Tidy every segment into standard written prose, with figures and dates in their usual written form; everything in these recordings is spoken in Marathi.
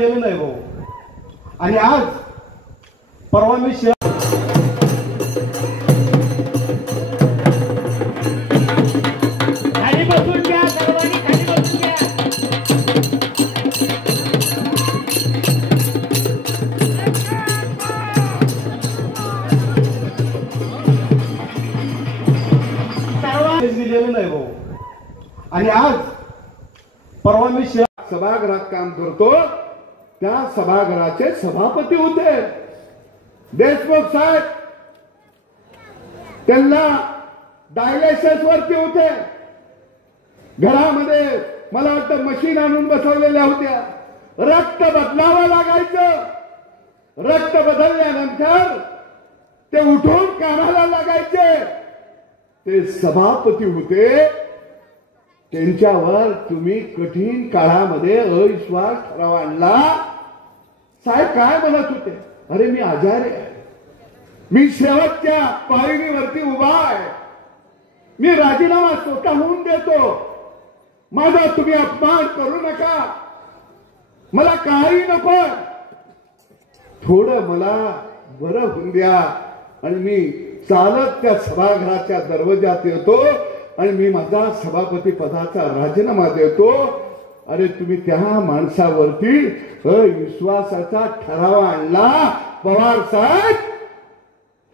दिलेलं नाही भाऊ. आणि आज परवा मी खाली बसून घ्या, सर्वांनी खाली बसून घ्या. दिलेलं नाही भाऊ. आणि आज परवा मी सभागृहात काम करतो, त्या सभागृहाचे सभापती होते देशमुख साहेब. त्यांना डायलिसिस वरती होते. घरामध्ये मला वाटतं मशीन आणून बसवलेल्या होत्या. रक्त बदलावं लागायचं. रक्त बदलल्यानंतर ते उठून कामाला लागायचे. ते सभापती होते. त्यांच्यावर तुम्ही कठीण काळामध्ये अविश्वास ठराव आणला. साहेब काय म्हणत होते? अरे मी आजारी आहे, मी शेवटच्या पायरीवरती उभा आहे, मी राजीनामा स्वतःहून देतो, माझा तुम्ही अपमान करू नका, मला काही नको, थोडं मला बरं होऊन द्या. आणि मी चालत त्या सभागृहाच्या दरवाजात येतो आणि मी माझा सभापती पदाचा राजीनामा देतो. अरे तुम्ही त्या माणसावरती विश्वासाचा ठराव आणला. पवार साहेब,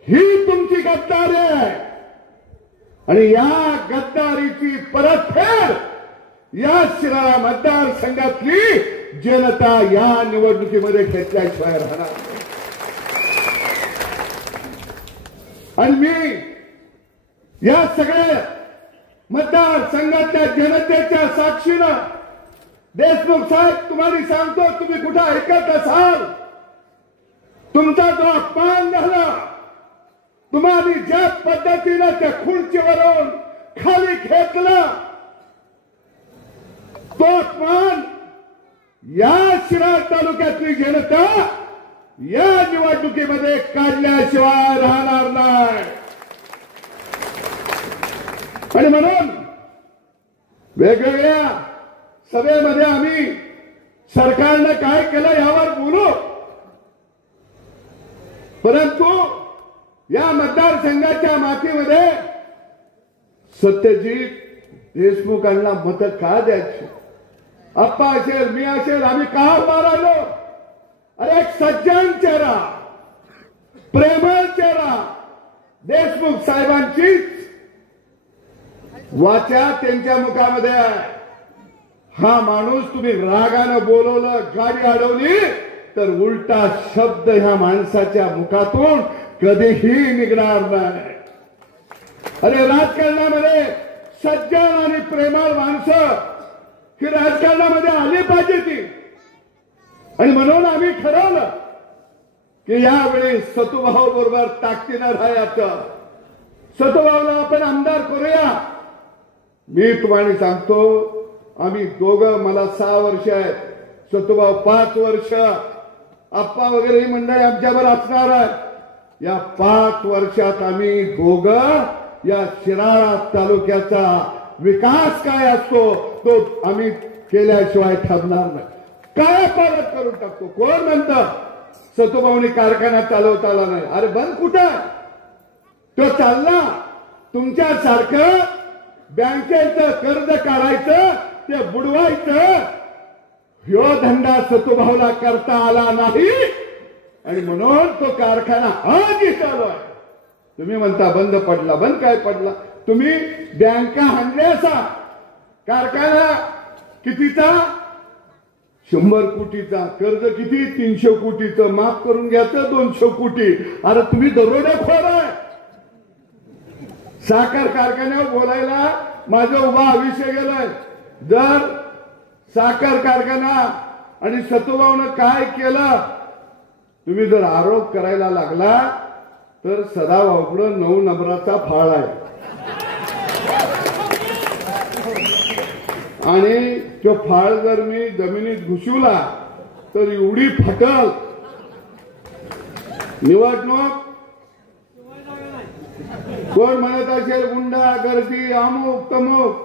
ही तुमची गद्दारी आहे. आणि या गद्दारीची परतफेड या शिराळा मतदारसंघातली जनता या निवडणुकीमध्ये घेतल्याशिवाय राहणार नाही. आणि मी या सगळ्या मतदारसंघातल्या जनतेच्या साक्षीनं देशमुख साहेब तुम्हाला सांगतो, तुम्ही कुठं ऐकत असाल, तुमचा जो अपमान झाला, तुम्हाला ज्या पद्धतीनं त्या खुर्चीवरून खाली खेचला, तो अपमान या शिराळ तालुक्यातली जनता या निवडणुकीमध्ये काढल्याशिवाय राहणार नाही. आणि म्हणून वेगवेगळ्या सभेमध्ये आम्ही सरकारनं काय केलं यावर बोलू. परंतु या मतदारसंघाच्या मातीमध्ये सत्यजित देशमुखांना मत का द्यायची? आप्पा असेल, मी असेल, आम्ही का उभा राहिलो? अरे एक सज्जन चेहरा, प्रेमळ चेहरा, देशमुख साहेबांची वाचा त्यांच्या मुखामध्ये आहे. हा माणूस तुम्ही रागानं बोलवलं, गाडी अडवली तर उलटा शब्द ह्या माणसाच्या मुखातून कधीही निघणार नाही. अरे राजकारणामध्ये सज्जन आणि प्रेमळ माणसं ही राजकारणामध्ये आली पाहिजे ती. आणि म्हणून आम्ही ठरवलं की यावेळी सतुभाऊ बरोबर ताकदीनं राहायचं. सतुभाऊला आपण आमदार करूया. मी तुम्हाला सांगतो, आम्ही दोघं, मला 6 वर्ष आहेत, सतुभाऊ 5 वर्ष, आप्पा वगैरे ही मंडळी आमच्यावर असणार आहे. या 5 वर्षात आम्ही दोघं या शिराळा तालुक्याचा विकास काय असतो तो आम्ही केल्याशिवाय ठरणार नाही. काय परत करून टाकतो. कोण म्हणतं सतुभाऊनी कारखाना चालवता आला नाही? अरे बंद कुठं, तो चालला. तुमच्यासारखं बँकेचं कर्ज काढायचं, ते बुडवायचं, ह्यो धंदा सतुभाऊला करता आला नाही. आणि म्हणून तो कारखाना आजही चालू आहे. तुम्ही म्हणता बंद पडला. बंद काय पडला? तुम्ही बँका हाणल्या असा. कारखाना कितीचा? 100 कोटीचा. कर्ज किती? 300 कोटीचं. माफ करून घ्यायचं 200 कोटी. अरे तुम्ही दरोडेखोर आहे. साखर कारखान्यावर बोलायला माझा उभा आयुष्य गेलाय. जर साखर कारखाना आणि सतुभाऊनं काय केलं, तुम्ही जर आरोप करायला लागला तर सदाभाऊकडे 9 नंबराचा फाळ आहे. आणि तो फाळ जर मी जमिनीत घुसवला तर एवढी फटल. निवडणूक कोण म्हणत असेल गुंडा गर्दी अमुक तमुक,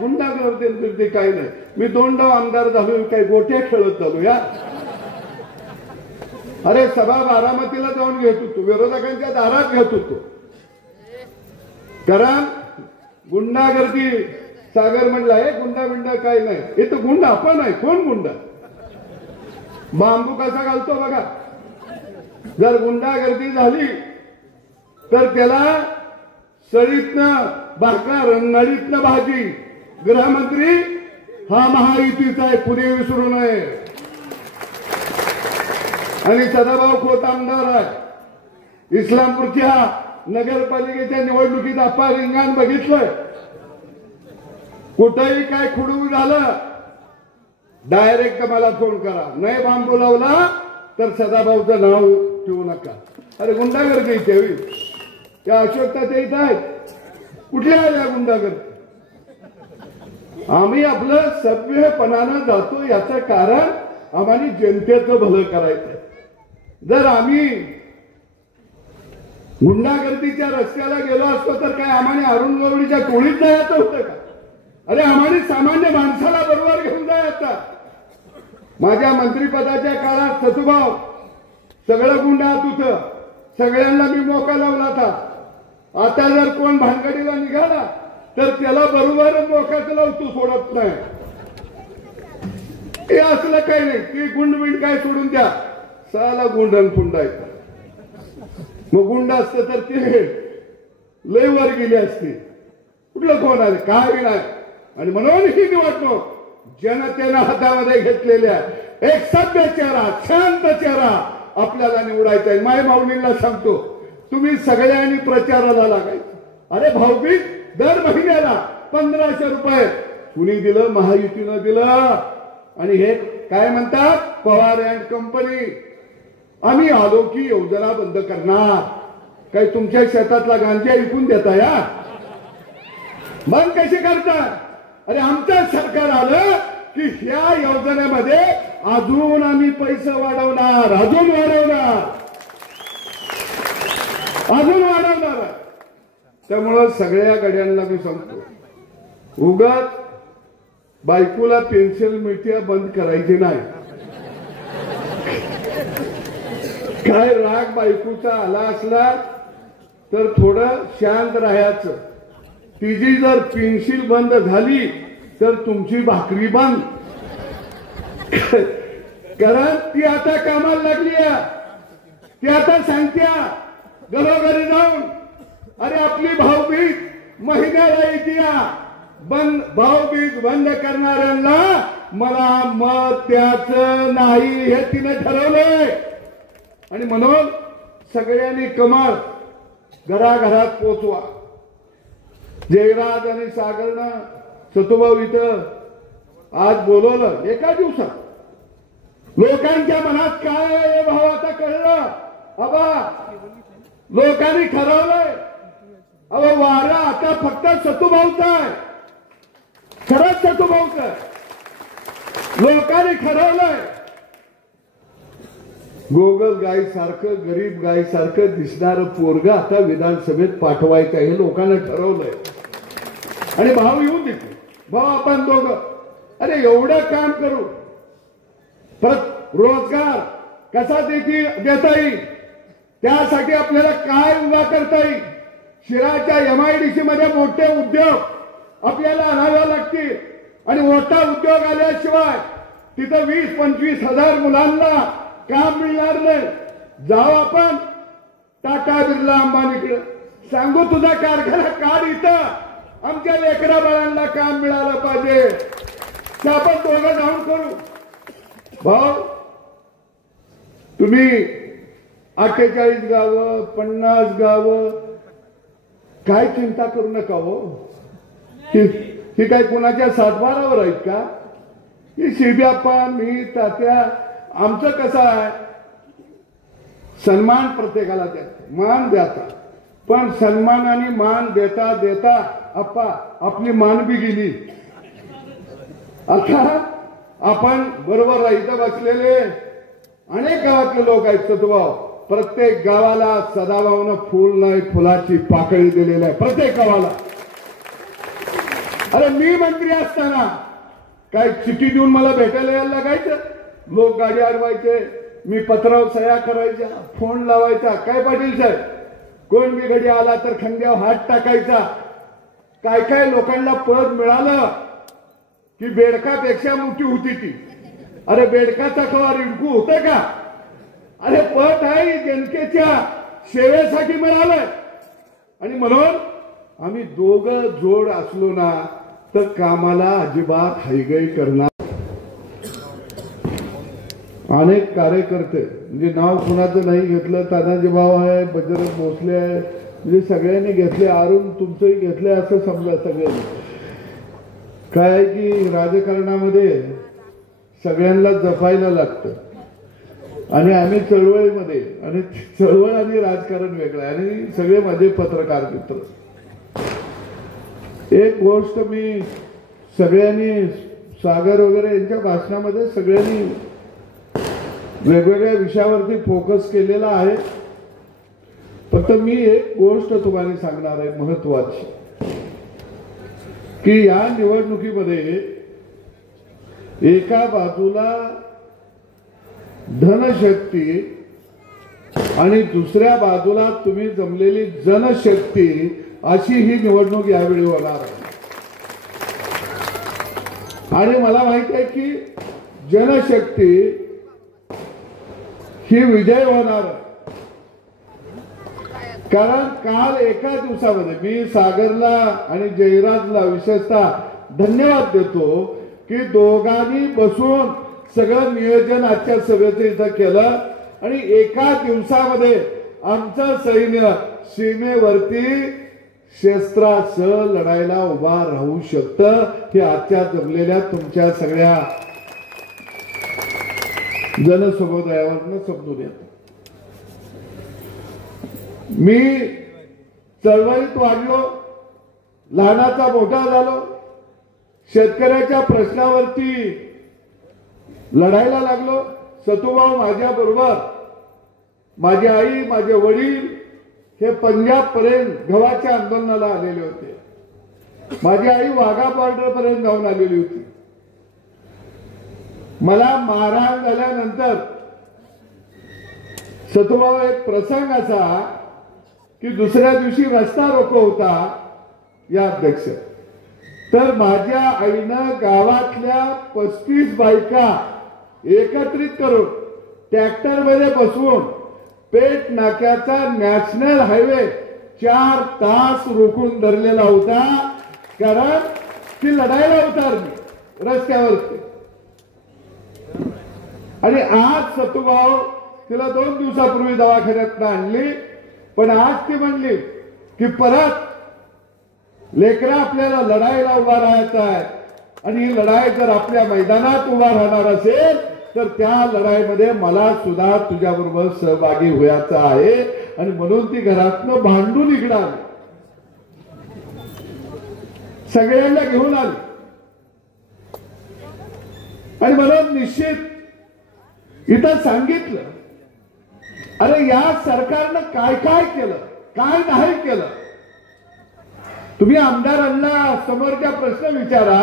गुंडा गर्दी काही नाही. मी 2 डाव आमदार झालो, काही गोट्या खेळत चालू या. अरे सभा बारामतीला जाऊन घेत होतो, विरोधकांच्या दारात घेत होतो. कारण गुंडागर्दी सागर म्हणला हे गुंडा बिंडा काय नाही, हे तर गुंड आपण आहे. कोण गुंडा? बांबू कसा घालतो बघा. जर गुंडागर्दी झाली तर त्याला सळीतनं भाकर, नळीतनं भाजी. गृहमंत्री हा महायुतीचा आहे, पुणे विसरू नये. आणि सदाभाऊ खोत आमदार आहे. इस्लामपूरच्या नगरपालिकेच्या निवडणुकीत आपण रिंगण बघितलंय. कुठेही काय खुडू झालं डायरेक्ट मला फोन करा. नाही बांबू लावला तर सदाभाऊचं नाव ठेवू नका. अरे गुंडागर्दी ठेवी त्या अशोकता इथं आहेत. कुठल्या आल्या गुंडागर्दी? आम्ही आपलं सभ्यपणानं जातो, याचं कारण आम्हाला जनतेचं भलं करायचं. जर आम्ही गुंडागर्दीच्या रस्त्याला गेलो असतो तर काय आम्हाला अरुण गवळीच्या टोळीत जायचं होतं का? अरे आम्हाला सामान्य माणसाला बरोबर घेऊन जायचं. माझ्या मंत्रिपदाच्या काळात सतुभाव सगळं गुंडात होतं, सगळ्यांना मी मोका लावला होता. आता जर कोण भानगडीला निघाला तर त्याला बरोबर मोकाच लावतो, सोडत नाही. हे असलं काही नाही. ती गुंडबिंड काय सोडून द्या, साला गुंडन फुंडायचा. मग गुंड असतं तर ते लय वर गेले असते. कुठलं कोण आले काय नाही. आणि म्हणून ही निवडणूक जनतेनं हातामध्ये घेतलेल्या एक सभ्य चेहरा, शांत चेहरा आपल्याला निवडायचा आहे. माय माऊलींना सांगतो, तुम्ही सगळ्यांनी प्रचाराला लागायचं. अरे भाऊबीज दर महिन्याला 1500 रुपये कुणी दिलं? महायुतीनं दिलं. आणि हे काय म्हणतात, पवार अँड कंपनी. आम्ही आलो की योजना बंद करणार. काय तुमच्या शेतातला गांजा ऐकून देता या? बंद कशी करता? अरे आमचं सरकार आलं की ह्या योजनेमध्ये अजून आम्ही पैसे वाढवणार, अजून वाढवणार, अजून वाढवणार. त्यामुळं सगळ्या गड्यांना मी सांगतो, उगाच बायकोला पेन्शन मिळते बंद करायची नाही. काय राग बायकोचा आला असला तर थोडं शांत राहायचं. तिची जर पेन्सिल बंद झाली तर तुमची भाकरी बंद. कारण ती आता कामाला लागली आहे. ती आता सांगत्या घरोघरी जाऊन, अरे आपली भाऊबीज महिन्याला येते, भाऊबीज बंद करणाऱ्यांना मला मत द्यायचं नाही हे तिने ठरवलंय. आणि म्हणून सगळ्यांनी कमळ घराघरात पोचवा. जयराज आणि सागरनं सतुभाऊ इथं आज बोलवलं. एका दिवसात लोकांच्या मनात काय आहे भाव आता कळलं. अबा लोकांनी ठरवलंय, अबा वारा आता फक्त सतुभाऊचा आहे. खरंच सतुभाऊचा आहे. लोकांनी ठरवलंय. गोगल गाय सारखं, गरीब गाय सारखं दिसणारं पोरग आता विधानसभेत पाठवायचं हे लोकांना ठरवलंय. आणि भाव येऊन देतो. भाऊ आपण दोघं अरे एवढं काम करू, रोजगार कसा देता येईल, त्यासाठी आपल्याला काय उभा करता येईल. शिराच्या MIDC मध्ये मोठे उद्योग आपल्याला आणावे लागतील. आणि मोठा उद्योग आल्याशिवाय तिथं 20-25 हजार मुलांना काम मिळणार नाही. जाऊ आपण टाटा बिर्ला अंबानीकडे सांगू तुझा कारखाना काढ, इथं आमच्या लेकरा बाळांना काम मिळालं पाहिजे. ते आपण दोघं जाऊन करू. भाऊ तुम्ही 48 गावं 50 गावं काय चिंता करू नका हो. ही काय कुणाच्या सातबारावर आहेत का? ही शिब्याप्पा मी तात्या आमचं कसं आहे, सन्मान प्रत्येकाला द्यायचा, मान द्यायचा. पण सन्मान आणि मान देता देता आप्पा आपली मान बी गेली. आता आपण बरोबर इथं बसलेले अनेक गावातले लोक आहेत. सतुभाऊ प्रत्येक गावाला सदाभाऊनं फुल नाही फुलाची पाकळी दिलेली आहे प्रत्येक गावाला. अरे मी मंत्री असताना काय चिठी देऊन मला भेटायला यायला लागायचं. लोक गाडी अडवायचे, मी पत्रावर सह्या करायच्या, फोन लावायचा, काय पाटील साहेब कोण बिघडी आला तर खांद्यावर हात टाकायचा. काय काय लोकांना पद मिळालं की बेडकापेक्षा मोठी होती ती. अरे बेडकाचा कवा रिडकू होतं का? अरे पद आहे जनतेच्या सेवेसाठी मिळालंय. आणि म्हणून आम्ही दोघं जोड असलो ना तर कामाला अजिबात हायगई करणार. अनेक कार्यकर्ते म्हणजे नाव कुणाचं नाही घेतलं, तानाजी भाऊ आहे, बजरंग भोसले आहे, म्हणजे सगळ्यांनी घेतले, अरुण तुमचंही घेतले असं समजा सगळ्यांनी. काय की राजकारणामध्ये सगळ्यांना जपायला लागतं आणि आम्ही चळवळीमध्ये, आणि चळवळ आणि राजकारण वेगळं आहे. आणि सगळे माझे पत्रकार मित्र, एक गोष्ट मी सगळ्यांनी सागर वगैरे यांच्या भाषणामध्ये सगळ्यांनी वेगवेगळ्या विषयावरती फोकस केलेला आहे. फक्त मी एक गोष्ट तुम्हाला सांगणार आहे महत्वाची, की या निवडणुकीमध्ये एका बाजूला धनशक्ती आणि दुसऱ्या बाजूला तुम्ही जमलेली जनशक्ती अशी ही निवडणूक यावेळी होणार आहे. आणि मला माहित आहे की जनशक्ती ही विजय होणार आहे. कारण काल एका दिवसामध्ये मी सागरला आणि जयराजला विशेषतः धन्यवाद देतो की दोघांनी बसून सगळं नियोजन आजच्या सभेचं इथं केलं आणि एका दिवसामध्ये आमचं सैन्य सीमेवरती शस्त्रासह लढायला उभा राहू शकतं. हे आजच्या जमलेल्या तुमच्या सगळ्या जनसमुदायावरनं समजून येतं. मी चळवळीत वाढलो, लहानाचा मोठा झालो, शेतकऱ्याच्या प्रश्नावरती लढायला लागलो. सतुभाऊ माझ्या बरोबर, माझी आई, माझे वडील हे पंजाब पर्यंत गव्हाच्या आंदोलनाला आलेले होते. माझी आई वाघा बॉर्डर पर्यंत जाऊन आलेली होती. मला मारहाण झाल्यानंतर सतुभाऊ एक प्रसंग असा की दुसऱ्या दिवशी रस्ता रोको होता या अध्यक्ष, तर माझ्या आईनं गावातल्या 35 बायका एकत्रित करून ट्रॅक्टर मध्ये बसवून पेठ नाक्याचा नॅशनल हायवे 4 तास रोखून धरलेला होता. कारण ती लढायला उतारली रस्त्यावरती. आणि आज सतुभाऊ तिला 2 दिवसापूर्वी दवाखान्यात आणली, पण आज ती म्हणली की परत लेकरा आपल्याला लढाईला उभा राहायचा आहे आणि ही लढाई जर आपल्या मैदानात उभा राहणार असेल तर त्या लढाईमध्ये मला सुद्धा तुझ्याबरोबर सहभागी व्हायचं आहे. आणि म्हणून ती घरातनं भांडून इकडं आली, सगळ्यांना घेऊन आली. आणि म्हणून निश्चित इथं सांगितलं, अरे या सरकारनं काय काय केलं, काय नाही केलं. तुम्ही आमदारांना समोरच्या प्रश्न विचारा,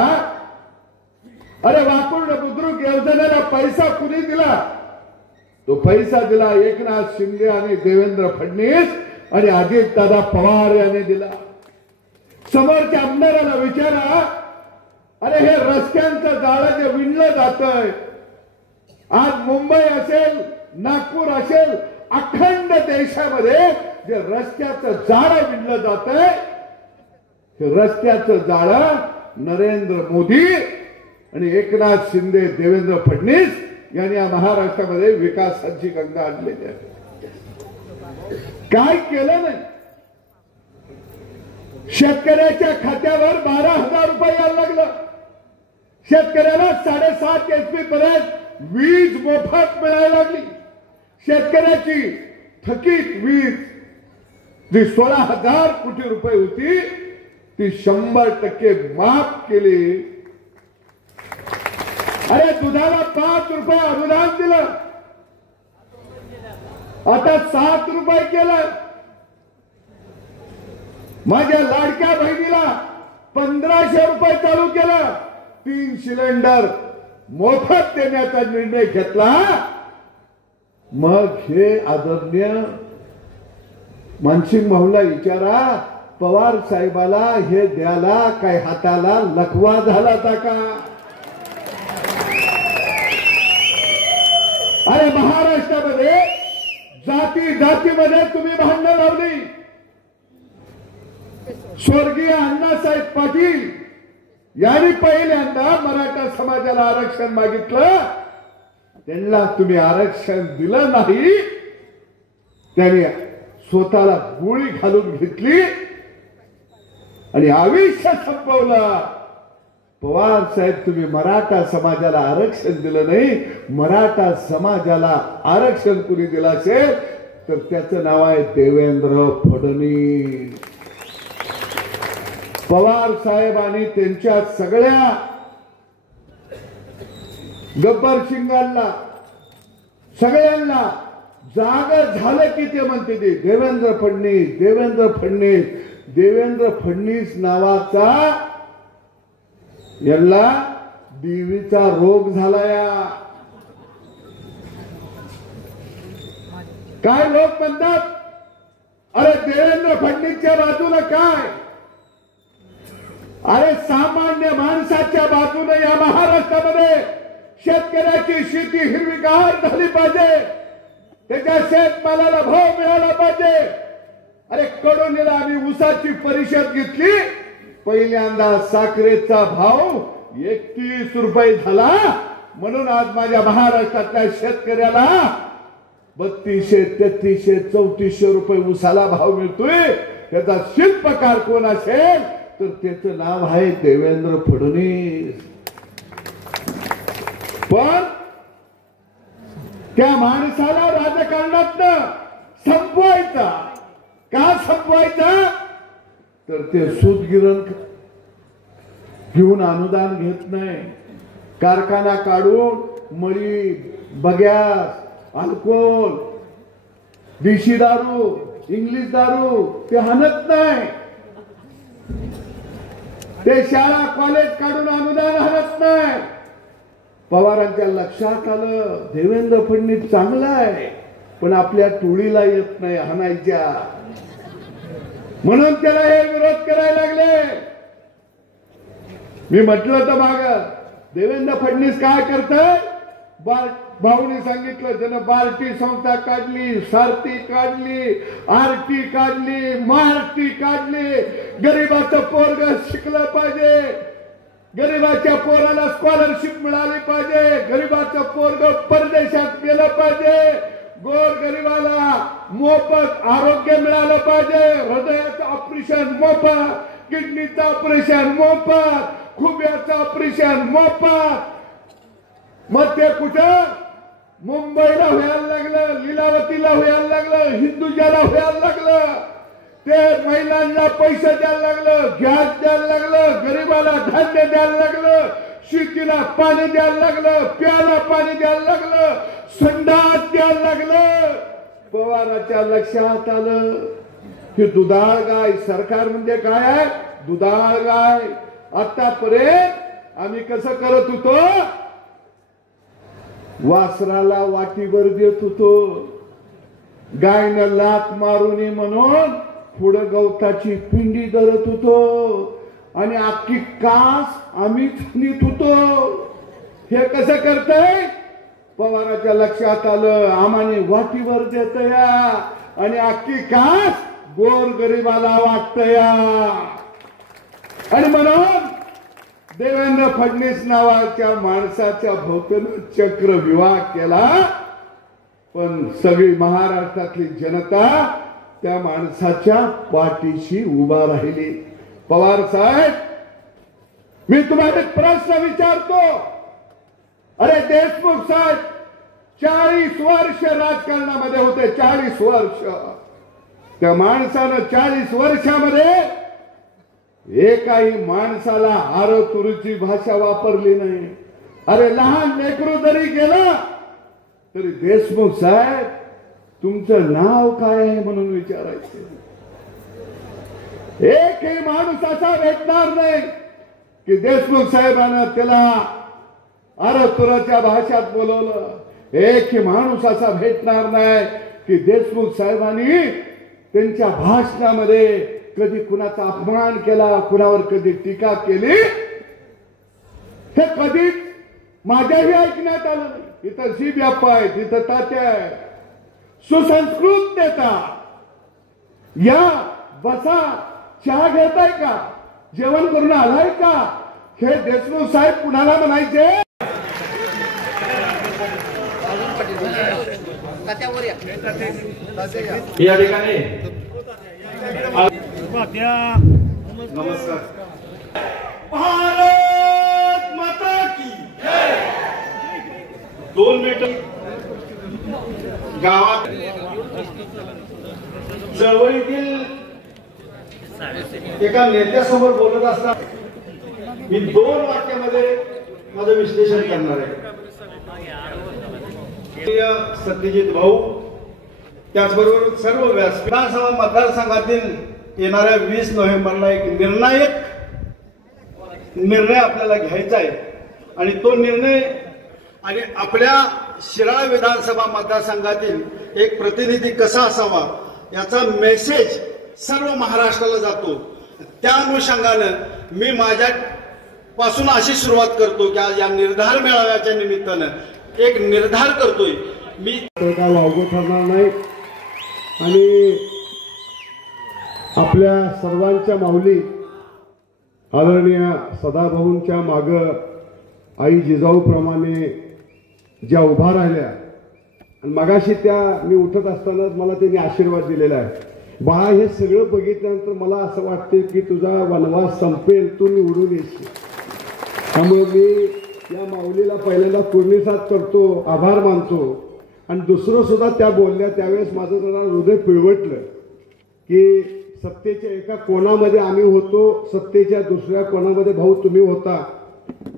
अरे वाकुर्ण बुद्रुक योजनेला पैसा कुणी दिला? तो पैसा दिला एकनाथ शिंदे आणि देवेंद्र फडणवीस आणि अजितदादा पवार यांनी दिला. समोरच्या आमदाराला विचारा, अरे हे रस्त्यांचं जाळं जे विणलं जातंय, आज मुंबई असेल, नागपूर असेल, अखंड देशामध्ये जे रस्त्याचं जाळं विणलं जातंय, हे रस्त्याचं जाळं नरेंद्र मोदी आणि एकनाथ शिंदे, देवेंद्र फडणवीस यांनी या महाराष्ट्रामध्ये विकासाची गंगा आणलेली आहे. काय केलं नाही. शेतकऱ्याच्या खात्यावर 12,000 रुपये यायला लागलं. शेतकऱ्याला 7.5 HP पर्यंत वीज मोफत मिळायला लागली. शेतकऱ्याची थकीत वीज जी 16,000 कोटी रुपये होती ती 100% माफ केली. अरे दुधाला 5 रुपये अनुदान दिलं, आता 7 रुपये केलं. माझ्या लाडक्या बहिणीला 1,500 रुपये चालू केलं. 3 सिलेंडर मोफत देण्याचा निर्णय घेतला. मग हे आदरणीय मानसिंग भाऊला विचारा, पवार साहेबाला हे द्याला काय हाताला लकवा झाला का? अरे महाराष्ट्रामध्ये जाती जातीमध्ये तुम्ही भांडणं लावली. स्वर्गीय अण्णासाहेब पाटील यांनी पहिल्यांदा मराठा समाजाला आरक्षण मागितलं. त्यांना तुम्ही आरक्षण दिलं नाही. त्यांनी स्वतःला गोळी घालून घेतली आणि आयुष्य संपवलं. पवार साहेब तुम्ही मराठा समाजाला आरक्षण दिलं नाही. मराठा समाजाला आरक्षण कुणी दिलं असेल तर त्याचं नाव आहे देवेंद्र फडणवीस. पवार साहेबांनी त्यांच्या सगळ्या गब्बर सिंगांना सगळ्यांना जाग झालं की ते म्हणते ते देवेंद्र फडणवीस देवेंद्र फडणवीस. देवेंद्र फडणवीस नावाचा यांना देवीचा रोग झालाय. काय लोक म्हणतात, अरे देवेंद्र फडणवीसच्या बाजूला काय? अरे सामान्य माणसाच्या बाजूने या महाराष्ट्रामध्ये शेतकऱ्याची शेती हिरवीगार झाली पाहिजे. त्याच्या शेतमालाला भाव मिळाला पाहिजे. अरे कडोनीला आम्ही ऊसाची परिषद घेतली. पहिल्यांदा साखरेचा भाव 31 रुपये झाला. म्हणून आज माझ्या महाराष्ट्रातल्या शेतकऱ्याला 3200, 3300, 3400 रुपये ऊसाला भाव मिळतोय. त्याचा शिल्पकार कोण असेल तर त्याचं नाव आहे देवेंद्र फडणवीस. पण त्या माणसाला राजकारणात संपवायचा. का संपवायचा तर ते सूतगिरण घेऊन अनुदान घेत नाही. कारखाना काढून मळी, बगॅस, अल्कोहोल, देशी दारू, इंग्लिश दारू ते आणत नाही. ते शाळा कॉलेज काढून अनुदान आणत नाही. पवारांच्या लक्षात आलं देवेंद्र फडणवीस चांगला आहे पण आपल्या टोळीला येत नाही हाणायच्या. म्हणून त्याला हे विरोध करायला लागले. मी म्हटलं तर माग देवेंद्र फडणवीस काय करतात. भाऊनी सांगितलं त्यानं बार्टी संस्था काढली, सारथी काढली, आरटी काढली, मारटी काढली. गरीबाचं पोरग शिकलं पाहिजे. गरीबाच्या पोराला स्कॉलरशिप मिळाली पाहिजे. गरीबाचं पोरग परदेशात गेलं पाहिजे. गोर गरीबाला मोफत आरोग्य मिळालं पाहिजे. हृदयाचं ऑपरेशन मोफत, किडनीचं ऑपरेशन मोफत, खुब्याचं ऑपरेशन मोफत. मग ते कुठं मुंबईला व्हायला लागलं, लीलावतीला व्हायला लागलं, हिंदुजाला व्हायला लागलं. ते महिलांना पैसे द्यायला लागलं, गॅस द्यायला लागलं, गरीबाला धान्य द्यायला लागलं, शेतीला पाणी द्यायला लागलं, प्यायला पाणी द्यायला लागलं, संडास द्यायला लागलं. पवाराच्या लक्षात आलं की दुधाळ गाय सरकार म्हणजे काय आहे. दुधाळ गाय. आतापर्यंत आम्ही कसं करत होतो, वासराला वाटीवर देत होतो. गायनं लात मारून म्हणून पुढं गवताची पिंडी धरत होतो आणि अख्खी कास आम्हीच नेत होतो. हे कसं करतय. पवाराच्या लक्षात आलं आम्हाने वाटीवर देत या आणि अख्खी कास गोर गरीबाला वाटत या. आणि म्हणून देवेंद्र फडणवीस नावाच्या माणसाच्या भोवतीनं चक्र विवाह केला. पण सगळी महाराष्ट्रातली जनता त्या माणसाच्या पाठीशी उभा राहिली. पवार साहेब मी तुम्हाला एक प्रश्न विचारतो. अरे देशमुख साहेब 40 वर्ष राजकारणामध्ये होते. 40 वर्ष. त्या माणसानं 40 वर्षामध्ये एकाही माणसाला आरतुरीची भाषा वापरली नाही. अरे लहान लेकरू जरी गेला तरी देशमुख साहेब तुमचं नाव काय आहे म्हणून विचारायचं. एकही माणूस असा भेटणार नाही की देशमुख साहेबांना त्याला आरतुराच्या भाषेत बोलवलं, एकही माणूस असा भेटणार नाही की देशमुख साहेबांनी त्यांच्या भाषणामध्ये कधी कुणाचा अपमान केला, कुणावर कधी टीका केली, हे कधीच माझ्याही ऐकण्यात आलं नाही. इथं सीबी अप्पा आहेत, इथं तात्या आहे, सुसंस्कृत नेता. या बसा, चहा घेताय का, जेवण करून आलाय का, हे देशमुख साहेब कुणाला म्हणायचे. या ठिकाणी नमस्कार. भारत माता की 2 मिनिट गावात चळवळीतील एका नेत्यासमोर बोलत असताना मी 2 वाक्यामध्ये माझं विश्लेषण करणार आहे. सत्यजित भाऊ, त्याचबरोबर सर्व विधानसभा मतदारसंघातील येणाऱ्या 20 नोव्हेंबरला एक निर्णायक निर्णय आपल्याला घ्यायचा आहे आणि तो निर्णय आणि आपल्या शिराळा विधानसभा मतदारसंघातील एक प्रतिनिधी कसा असावा याचा मेसेज सर्व महाराष्ट्राला जातो. त्या अनुषंगानं मी माझ्या पासून अशी सुरुवात करतो की आज या निर्धार मेळाव्याच्या निमित्तानं एक निर्धार करतोय मी. काय वावगं ठरणार नाही आणि आपल्या सर्वांच्या माऊली आदरणीय सदाभाऊंच्या मागं आई जिजाऊप्रमाणे ज्या उभा राहिल्या आणि मगाशी त्या मी उठत असतानाच मला त्यांनी आशीर्वाद दिलेला आहे. बाळा, हे सगळं बघितल्यानंतर मला असं वाटते की तुझा वनवास संपेल, तू निवडून येशील. त्यामुळे मी या माऊलीला पहिल्यांदा पूर्णिसात करतो, आभार मानतो. आणि दुसरं सुद्धा त्या बोलल्या त्यावेळेस माझं जरा हृदय पिळवटलं की सत्तेच्या एका कोणामध्ये आम्ही होतो, सत्तेच्या दुसऱ्या कोणामध्ये भाऊ तुम्ही होता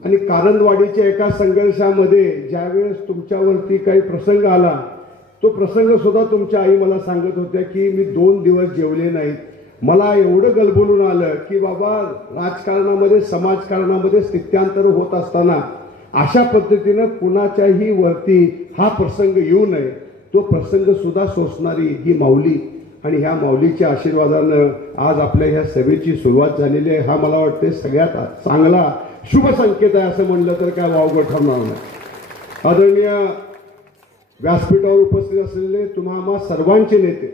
आणि कारंदवाडीच्या एका संघर्षामध्ये ज्यावेळेस तुमच्यावरती काही प्रसंग आला, तो प्रसंग सुद्धा तुमच्या आई मला सांगत होत्या की मी 2 दिवस जेवले नाहीत. मला एवढं गलबलून आलं की बाबा, राजकारणामध्ये समाजकारणामध्ये स्थित्यांतर होत असताना अशा पद्धतीनं कुणाच्याही वरती हा प्रसंग येऊ नये. तो प्रसंग सुद्धा सोसणारी ही माऊली आणि ह्या माऊलीच्या आशीर्वादानं आज आपल्या ह्या सभेची सुरुवात झालेली आहे. हा मला वाटते सगळ्यात चांगला शुभ संकेत आहे असं म्हणलं तर काय वावगं ठरणार नाही. आदरणीय व्यासपीठावर उपस्थित असलेले तुम्हा सर्वांचे नेते,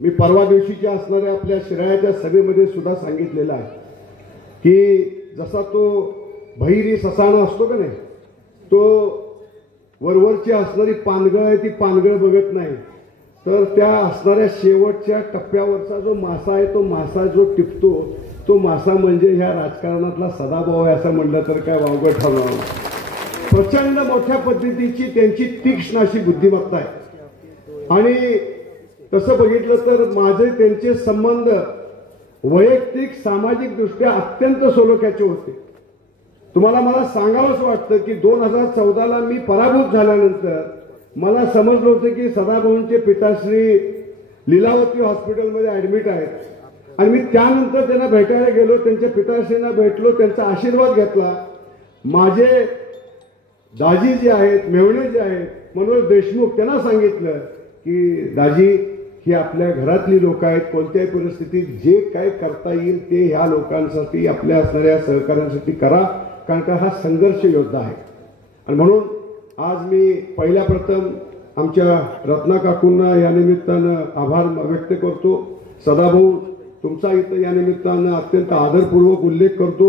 मी परवा दिवशीच्या असणाऱ्या आपल्या शिराळ्याच्या सभेमध्ये सुद्धा सांगितलेलं आहे की जसा तो भैरी ससाणा असतो का नाही, तो वरवरची असणारी पानगळ आहे ती पानगळ बघत नाही, तर त्या असणाऱ्या शेवटच्या टप्प्यावरचा जो मासा आहे तो मासा जो टिपतो तो मासा म्हणजे ह्या राजकारणातला सदाभाऊ आहे असं म्हणलं तर काय वावगं ठरणार नाही. प्रचंड मोठ्या पद्धतीची त्यांची तीक्ष्ण अशी बुद्धिमत्ता आहे आणि तसं बघितलं तर माझे त्यांचे संबंध वैयक्तिक सामाजिक दृष्ट्या अत्यंत सोलोख्याचे होते. तुम्हाला मला सांगावंच वाटतं की 2014ला मी पराभूत झाल्यानंतर मला समजलं होतं की सदाभाऊंचे पिताश्री लीलावती हॉस्पिटलमध्ये ऍडमिट आहेत आणि मी त्यानंतर त्यांना भेटायला गेलो, त्यांच्या पिताश्रींना भेटलो, त्यांचा आशीर्वाद घेतला. माझे दाजी जे आहेत, मेवणे जे आहेत, मनोज देशमुख, त्यांना सांगितलं की दाजी ही आपल्या घरातली लोक आहेत, कोणत्याही परिस्थितीत जे काय करता येईल ते ह्या लोकांसाठी आपल्या असणाऱ्या सहकार्यांसाठी करा, कारण का हा संघर्ष योद्धा आहे. आणि म्हणून आज मी पहिल्या प्रथम आमच्या रत्ना काकूंना या निमित्तानं आभार व्यक्त करतो. सदाभाऊ, तुमचा इथं या निमित्तानं अत्यंत आदरपूर्वक उल्लेख करतो.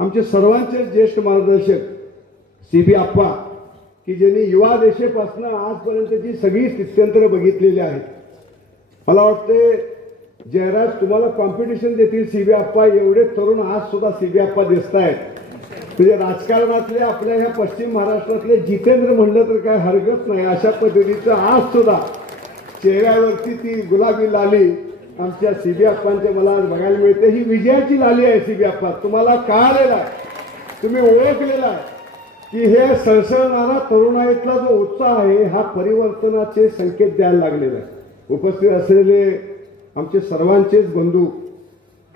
आमचे सर्वांचे ज्येष्ठ मार्गदर्शक सीबी अप्पा की ज्यांनी युवा देशेपासून आजपर्यंतची सगळी स्थित्यंतरं बघितलेली आहेत. मला वाटते जयराज तुम्हाला कॉम्पिटिशन देतील सीबी अप्पा, एवढे तरुण आज सुद्धा सीबी अप्पा दिसत आहेत. म्हणजे राजकारणातले आपल्या ह्या पश्चिम महाराष्ट्रातले जितेंद्र म्हणलं तर काय हरकत नाही, अशा पद्धतीचं आज सुद्धा चेहऱ्यावरती ती गुलाबी लाली आमच्या सीबी अप्पांच्या मला आज बघायला मिळते. ही विजयाची लाली आहे सीबी अप्पा. तुम्हाला कळालेला आहे, तुम्ही ओळखलेला आहे की हे सळसळणारा तरुणाईतला जो उत्साह आहे हा परिवर्तनाचे संकेत द्यायला लागलेला आहे. उपस्थित असलेले आमचे सर्वांचेच बंधू,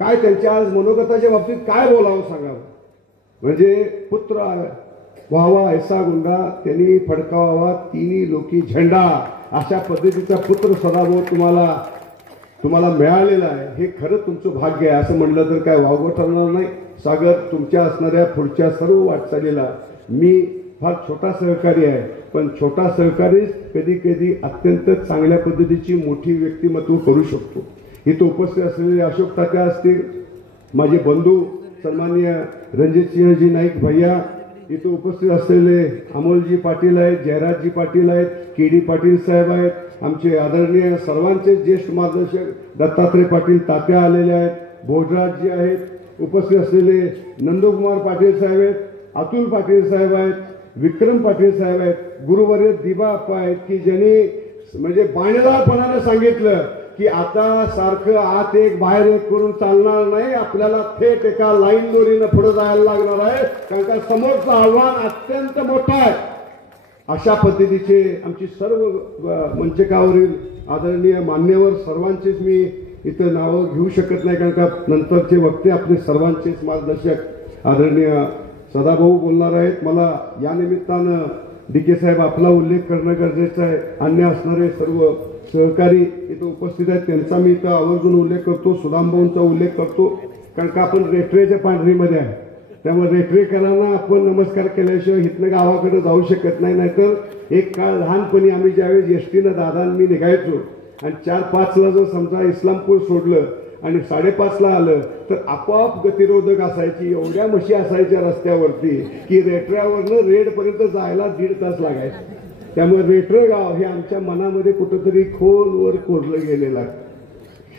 काय त्यांच्या आज मनोगताच्या बाबतीत काय बोलावं सांगावं. म्हणजे पुत्र व्हावा ऐसा गुंडा त्यांनी फडकावावा तिन्ही लोकी झेंडा अशा पद्धतीचा पुत्र सदाभाऊ तुम्हाला मिळालेला आहे. हे खरं तुमचं भाग्य आहे असं म्हणलं तर काय वावगं ठरणार नाही. सागर, तुमच्या असणाऱ्या पुढच्या सर्व वाटचालीला मी फार छोटा सहकारी आहे, पण छोटा सहकारी कधी कधी अत्यंत चांगल्या पद्धतीची मोठी व्यक्तिमत्व करू शकतो. इथं उपस्थित असलेले अशोक तात्या असतील, माझे बंधू सन्माननीय रणजितसिंहजी नाईक भैया, इथं उपस्थित असलेले अमोलजी पाटील आहेत, जयराजजी पाटील आहेत, के.डी. पाटील साहेब आहेत, आमचे आदरणीय सर्वांचे ज्येष्ठ मार्गदर्शक दत्तात्रय पाटील तात्या आलेले आहेत, भोजराजजी आहेत, उपस्थित असलेले नंदकुमार पाटील साहेब आहेत, अतुल पाटील साहेब आहेत, विक्रम पाटील साहेब आहेत, गुरुवर्य दिबा अप्पा आहेत की ज्यांनी म्हणजे बाणेदारपणानं सांगितलं की आता सारखं आत एक बाहेर एक करून चालणार नाही, आपल्याला थेट एका लाईन दोरीनं पुढे जायला लागणार आहे, कारण का समोरचं आव्हान अत्यंत मोठं आहे. अशा पद्धतीचे आमची सर्व मंचकावरील आदरणीय मान्यवर सर्वांचेच मी इथं नावं घेऊ शकत नाही, कारण का नंतरचे वक्ते आपले सर्वांचेच मार्गदर्शक आदरणीय सदाभाऊ बोलणार आहेत. मला या निमित्तानं DK साहेब आपला उल्लेख करणं गरजेचं आहे. अन्य असणारे सर्व सहकारी इथं उपस्थित आहेत त्यांचा मी इथं आवर्जून उल्लेख करतो, सुदामभाऊंचा उल्लेख करतो, कारण का आपण रेटरेच्या पांढरीमध्ये आहे, त्यामुळे रेटरेकरांना आपण नमस्कार केल्याशिवाय इथनं गावाकडे जाऊ शकत नाही. नाहीतर एक काळ लहानपणी आम्ही ज्यावेळेस एसटीनं दादा मी निघायचो आणि 4-5ला जर समजा इस्लामपूर सोडलं आणि 5:30ला आलं तर आपोआप गतिरोधक असायची, एवढ्या म्हशी असायच्या रस्त्यावरती की रेटऱ्यावरनं रेडपर्यंत जायला 1.5 तास लागायचा. त्यामुळे रेटरे गाव हे आमच्या मनामध्ये कुठंतरी खोलवर कोरलं गेलेलं आहे.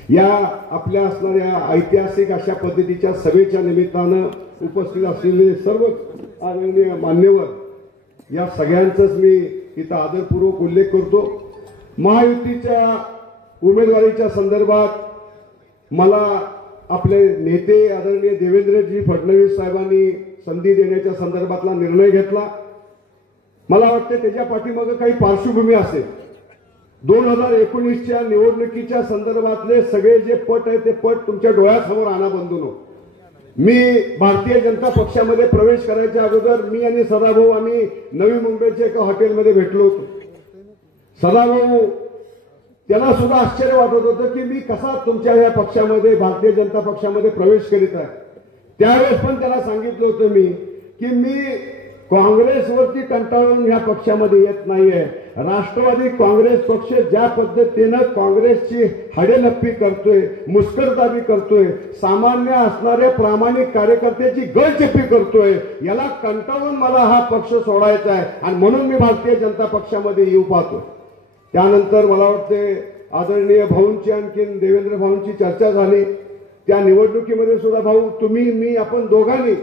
या आपल्या असणाऱ्या ऐतिहासिक अशा पद्धतीच्या सभेच्या निमित्तानं उपस्थित असलेले सर्व आदरणीय मान्यवर या सगळ्यांचाच मी इथं आदरपूर्वक उल्लेख करतो. महायुतीच्या उमेदवारीच्या संदर्भात मला आपले नेते आदरणीय देवेंद्रजी फडणवीस साहेबांनी संधी देण्याच्या संदर्भातला निर्णय घेतला. मला वाटते त्याच्या पाठीमागे काही पार्श्वभूमी असेल. 2019च्या निवडणुकीच्या संदर्भातले सगळे जे पट आहे ते पट तुमच्या डोळ्यासमोर आणा बंधूंनो. मी भारतीय जनता पक्षामध्ये प्रवेश करायच्या अगोदर मी आणि सदाभाऊ आम्ही नवी मुंबईच्या एका हॉटेलमध्ये भेटलो होतो. सदाभाऊ त्याला सुद्धा आश्चर्य वाटत होतं की मी कसा तुमच्या या पक्षामध्ये भारतीय जनता पक्षामध्ये प्रवेश करीत आहे. त्यावेळेस पण त्याला सांगितलं होतं मी की मी काँग्रेसवरती कंटाळून ह्या पक्षामध्ये येत नाहीये. राष्ट्रवादी काँग्रेस पक्ष ज्या पद्धतीनं काँग्रेसची हडेलप्पी करतोय, मुस्करदाबी करतोय, सामान्य असणाऱ्या प्रामाणिक कार्यकर्त्याची गळचेपी करतोय, याला कंटाळून मला हा पक्ष सोडायचा आहे आणि म्हणून मी भारतीय जनता पक्षामध्ये येऊ पाहतो. त्यानंतर मला वाटते आदरणीय भाऊंची आणखीन देवेंद्र भाऊंची चर्चा झाली. त्या निवडणुकीमध्ये सुद्धा भाऊ तुम्ही मी आपण दोघांनी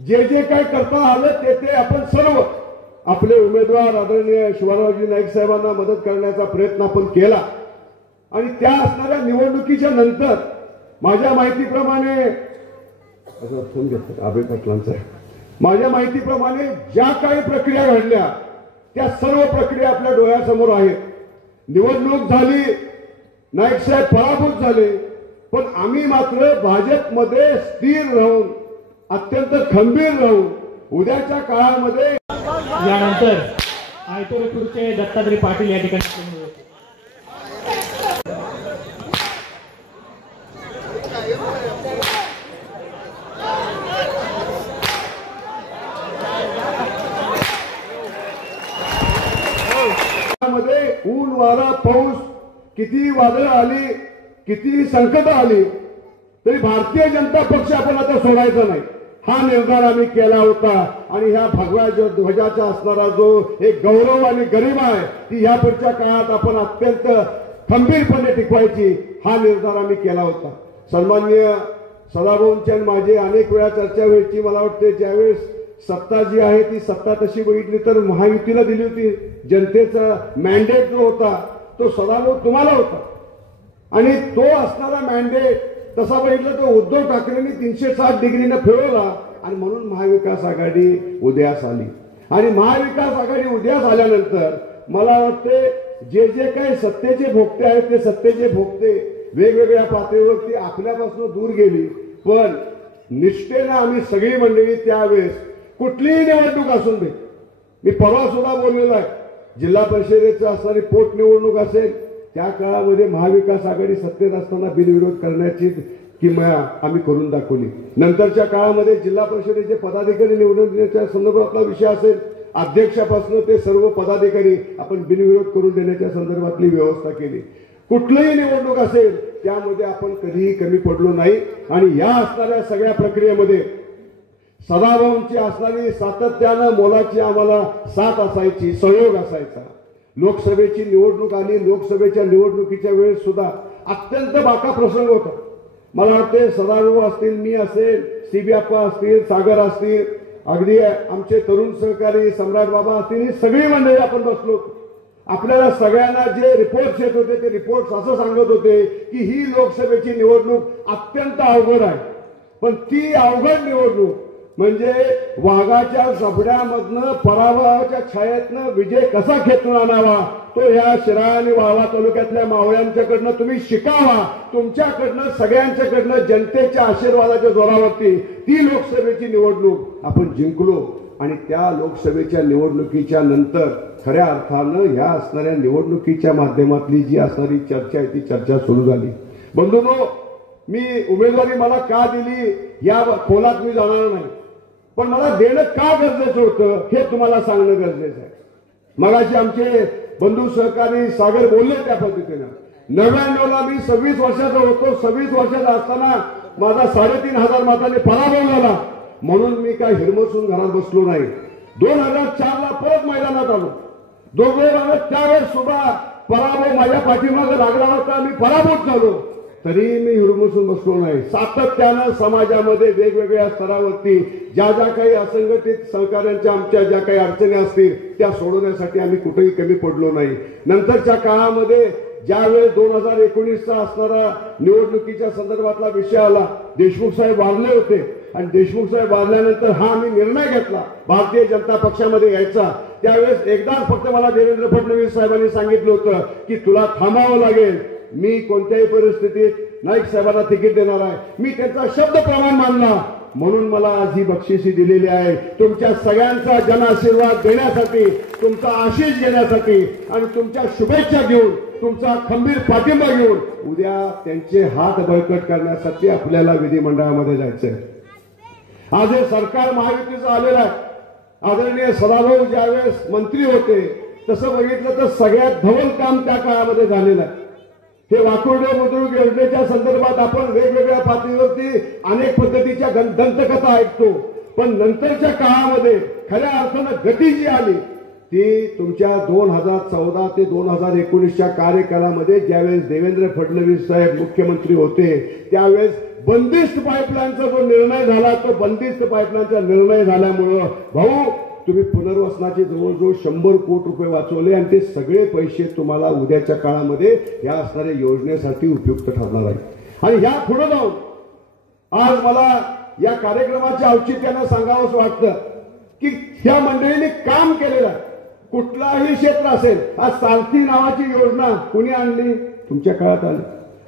जे जे काय करता आलं ते आपण सर्व आपले उमेदवार आदरणीय शिवाजीरावजी नाईक साहेबांना मदत करण्याचा प्रयत्न आपण केला. आणि त्या असणाऱ्या निवडणुकीच्या नंतर माझ्या माहितीप्रमाणे फोन घेतला अभय पाटलांचा, माझ्या माहितीप्रमाणे ज्या काही प्रक्रिया घडल्या त्या सर्व प्रक्रिया आपल्या डोळ्यासमोर आहेत. निवडणूक झाली, नाईक साहेब पराभूत झाले, पण आम्ही मात्र भाजपमध्ये स्थिर राहून अत्यंत खंबीर राहून उद्याच्या काळामध्ये यानंतर आयतोरेपूरचे दत्तात्रय पाटील या ठिकाणी ऊन वारा पाऊस किती वादळ आली, किती संकट आली, तरी भारतीय जनता पक्ष आपण आता सोडायचा नाही हा निर्धार आम्ही केला होता. आणि ह्या भगवा ध्वजाचा असणारा जो एक गौरव आणि गरिमा आहे ती ह्या पुढच्या काळात आपण अत्यंत खंबीरपणे टिकवायची हा निर्धार आम्ही केला होता. सन्माननीय सदाभाऊंच्या माझी अनेक वेळा चर्चा व्हायची. मला वाटते ज्यावेळेस सत्ता जी आहे ती सत्ता तशी बघितली तर महायुतीला दिली होती. जनतेचा मॅन्डेट जो होता तो सदाभाऊ तुम्हाला होता आणि तो असणारा मॅन्डेट तसा बघितलं तर उद्धव ठाकरेंनी 360 डिग्रीनं फिरवला आणि म्हणून महाविकास आघाडी उदयास आली. आणि महाविकास आघाडी उदयास आल्यानंतर मला वाटते जे जे काही सत्तेचे भोगते आहेत ते सत्तेचे भोगते वेगवेगळ्या पातळीवरती आपल्यापासून दूर गेली. पण निष्ठेनं आम्ही सगळी मंडळी त्यावेळेस कुठलीही निवडणूक असून दे मी परवा सुद्धा बोललेलो आहे, जिल्हा परिषदेची असणारी पोटनिवडणूक असेल त्या काळामध्ये महाविकास आघाडी सत्तेत असताना बिनविरोध करण्याची किंवा आम्ही करून दाखवली. नंतरच्या काळामध्ये जिल्हा परिषदेचे पदाधिकारी निवडण्याच्या संदर्भातला विषय असेल, अध्यक्षापासून ते सर्व पदाधिकारी आपण बिनविरोध करून देण्याच्या संदर्भातली व्यवस्था केली. कुठलीही निवडणूक असेल त्यामध्ये आपण कधीही कमी पडलो नाही. आणि या असणाऱ्या सगळ्या प्रक्रियेमध्ये सदाभाऊंची असणारी सातत्यानं मोलाची आम्हाला साथ असायची, सहयोग असायचा. लोकसभेची निवडणूक आली, लोकसभेच्या निवडणुकीच्या वेळेस सुद्धा अत्यंत बाका प्रसंग होता. मला वाटते सदाभाऊ असतील, मी असेल, सीबी अप्पा असतील, सागर असतील, अगदी आमचे तरुण सहकारी सम्राट बाबा असतील, ही सगळी मंडळी आपण बसलो होतो. आपल्याला सगळ्यांना जे रिपोर्ट्स येत होते ते रिपोर्ट्स असं सांगत होते की ही लोकसभेची निवडणूक अत्यंत अवघड आहे. पण ती अवघड निवडणूक म्हणजे वाघाच्या जबड्यामधनं पराभवाच्या छायेतनं विजय कसा खेचून आणावा तो ह्या शिराळा आणि वाळवा तालुक्यातल्या मावळ्यांच्याकडनं तुम्ही शिकावा. तुमच्याकडनं सगळ्यांच्याकडनं जनतेच्या आशीर्वादाच्या जोरावरती ती लोकसभेची निवडणूक आपण जिंकलो. आणि त्या लोकसभेच्या निवडणुकीच्या नंतर खऱ्या अर्थानं ह्या असणाऱ्या निवडणुकीच्या माध्यमातली जी असणारी चर्चा आहे ती चर्चा सुरू झाली. बंधूंनो, मी उमेदवारी मला का दिली या खोलात मी जाणार नाही, पण मला देणं का गरजेचं होतं हे तुम्हाला सांगणं गरजेचं आहे. मगाशी आमचे बंधू सहकारी सागर बोलले त्या पद्धतीनं 99ला मी 26 वर्षाचा होतो. 26 वर्षाचा असताना माझा 3,500 मतांनी पराभव झाला. म्हणून मी काय हिरमसून घरात बसलो नाही. 2004ला परत मैदानात आलो. 2000 त्यावेळेस सुद्धा पराभव माझ्या पाठीमागे लागला होता, मी पराभूत झालो, तरी मी हिरमसून बसलो नाही. सातत्यानं समाजामध्ये वेगवेगळ्या स्तरावरती ज्या ज्या काही असंघटित सहकार्यांच्या आमच्या ज्या काही अडचणी असतील त्या सोडवण्यासाठी आम्ही कुठेही कमी पडलो नाही. नंतरच्या काळामध्ये ज्यावेळेस 2019चा असणारा निवडणुकीच्या संदर्भातला विषय आला, देशमुख साहेब वारले होते आणि देशमुख साहेब वारल्यानंतर हा आम्ही निर्णय घेतला भारतीय जनता पक्षामध्ये यायचा. त्यावेळेस एकदाच फक्त मला देवेंद्र फडणवीस साहेबांनी सांगितलं होतं की तुला थांबावं लागेल, मी कोणत्याही परिस्थितीत नाईक साहेबांना तिकीट देणार आहे. मी त्यांचा शब्द प्रमाण मानला, म्हणून मला आज ही बक्षिसी दिलेली आहे. तुमच्या सगळ्यांचा जनआशीर्वाद देण्यासाठी, तुमचा आशीष घेण्यासाठी आणि तुमच्या शुभेच्छा घेऊन, तुमचा खंबीर पाठिंबा घेऊन उद्या त्यांचे हात बळकट करण्यासाठी आपल्याला विधिमंडळामध्ये जायचंय. आज हे सरकार महायुतीचं आलेलं आहे. आदरणीय सदाभाऊ ज्यावेळेस मंत्री होते तसं बघितलं तर सगळ्यात धवल काम त्या काळामध्ये झालेलं आहे. हे वाकुर्डे बुद्रुक योजनेच्या संदर्भात आपण वेगवेगळ्या पातळीवरती अनेक पद्धतीच्या दंतकथा ऐकतो, पण नंतरच्या काळामध्ये खऱ्या अर्थानं गती जी आली ती तुमच्या 2014 ते 2019च्या कार्यकाळामध्ये ज्यावेळेस देवेंद्र फडणवीस साहेब मुख्यमंत्री होते त्यावेळेस बंदिस्त पाईपलाईनचा जो निर्णय झाला तो बंदिस्त पाईपलाईनचा निर्णय झाल्यामुळं भाऊ तुम्ही पुनर्वसनाचे जवळजवळ 100 कोटी रुपये वाचवले आणि ते सगळे पैसे तुम्हाला उद्याच्या काळामध्ये या असणाऱ्या योजनेसाठी उपयुक्त ठरणार आहे. आणि ह्या पुढे जाऊन आज मला या कार्यक्रमाच्या औचित्यानं सांगावंच वाटतं की ह्या मंडळीने काम केलेलं आहे. कुठलाही क्षेत्र असेल, आज सारथी नावाची योजना कुणी आणली? तुमच्या काळात आली.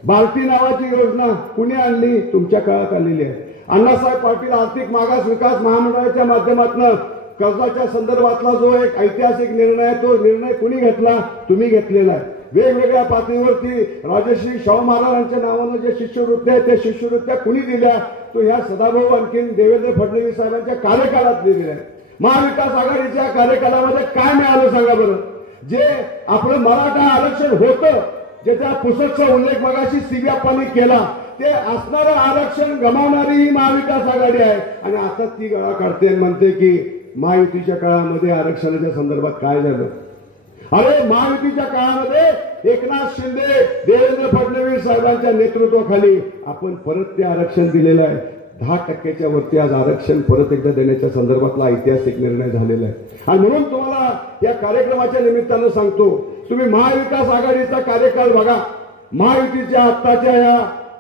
बार्टी नावाची योजना कुणी आणली? तुमच्या काळात आलेली आहे. अण्णासाहेब पाटील आर्थिक मागास विकास महामंडळाच्या माध्यमातून कर्जाच्या संदर्भातला जो एक ऐतिहासिक निर्णय आहे तो निर्णय कुणी घेतला? तुम्ही घेतलेला आहे. वेगवेगळ्या पातळीवरती राजश्री शाहू महाराजांच्या नावानं जे शिष्यवृत्त्या आहेत त्या शिष्यवृत्त्या कुणी दिल्या? तो ह्या सदाभाऊ आणखीन देवेंद्र फडणवीस साहेबांच्या कार्यकाळात दिलेल्या आहेत. महाविकास आघाडीच्या कार्यकाळामध्ये काय मिळालं सांगा बरं? जे आपलं मराठा आरक्षण होतं ज्याच्या पुस्तकचा उल्लेख मगाशी सीबी अप्पांनी केला ते असणारं आरक्षण गमावणारी ही महाविकास आघाडी आहे. आणि आता ती गळा काढते आणि म्हणते की महायुतीच्या काळामध्ये आरक्षणाच्या संदर्भात काय झालं? अरे महायुतीच्या काळामध्ये एकनाथ शिंदे देवेंद्र फडणवीस साहेबांच्या नेतृत्वाखाली आपण परत ते आरक्षण दिलेलं आहे. 10% वरती आज आरक्षण परत एकदा देण्याच्या संदर्भातला ऐतिहासिक निर्णय झालेला आहे. आणि म्हणून तुम्हाला या कार्यक्रमाच्या निमित्तानं सांगतो, तुम्ही महाविकास आघाडीचा कार्यकाळ बघा, महायुतीच्या आत्ताच्या या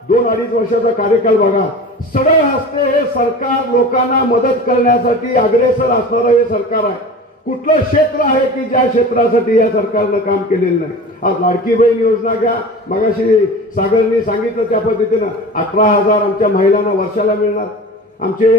2-2.5 वर्षाचा कार्यकाळ बघा. सरळ हस्ते हे सरकार लोकांना मदत करण्यासाठी अग्रेसर असणारं हे सरकार आहे. कुठलं क्षेत्र आहे की ज्या क्षेत्रासाठी या सरकारनं काम केलेलं नाही? आज लाडकी बहीण योजना घ्या, मगाशी सागरनी सांगितलं त्या पद्धतीनं 18,000 आमच्या महिलांना वर्षाला मिळणार. आमचे